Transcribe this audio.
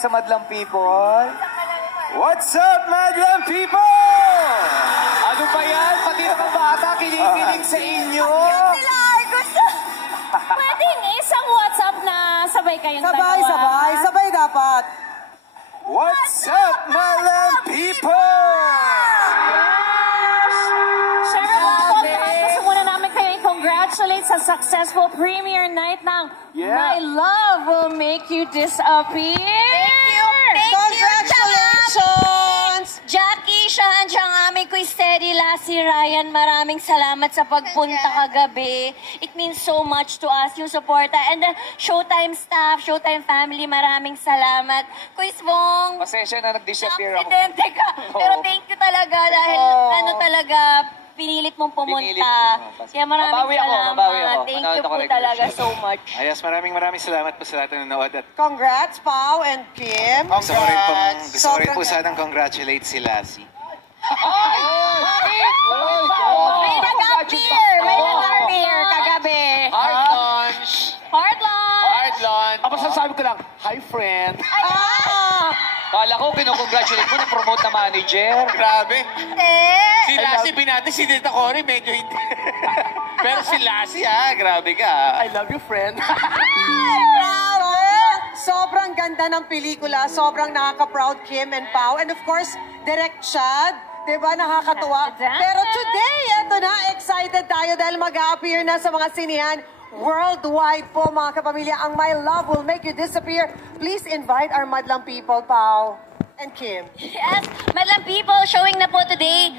sa Madlang People. What's up, Madlang People? Ano ba yan? Pati na mga bata, kinikilig sa inyo. Pwedeng isang WhatsApp na sabay kayong dalawa. Sabay dapat. What's up, Madlang People? Gusto muna namin kayo i-congratulate sa successful premiere night ng My Love Will Make You Disappear. Thank you. Congratulations! Jackie, siya ang aming kuy steady Lassie Ryan. Maraming salamat sa pagpunta kagabi. It means so much to us, yung suporta. And the Showtime staff, Showtime family, maraming salamat. Kuy Svong, Pasensya na nag-disappear ako. aksidente ka. Pero thank you talaga dahil pinilit mong pumunta. Kaya maraming salamat. Mabawi ako. Thank you po talaga so much. Ayos, maraming salamat po sa lahat ng nanood. At Congrats, Pao and Kim. gusto ko rin po sanang congratulate si Lassie. May nag-appear kagabi. Hard launch! Hard lunch. Hard launch! Ang masasabi ko lang, hi friend! Kala ko, kinukongratulate mo, na-promote na manager. Grabe. Si Lassie binati, si Tita Cory, medyo hindi. Pero si Lassie, grabe ka. I love you, friend. Sobrang ganda ng pelikula. Sobrang nakaka-proud Kim and Pao. And of course, Direct Chad. Diba? Nakakatuwa. Pero today, eto na, excited tayo dahil mag-a-appear na sa mga sinihan worldwide po, mga kapamilya. Ang My Love Will Make You Disappear. Please invite our Madlang People, Pao and Kim. Yes, Madlang People, showing na po today.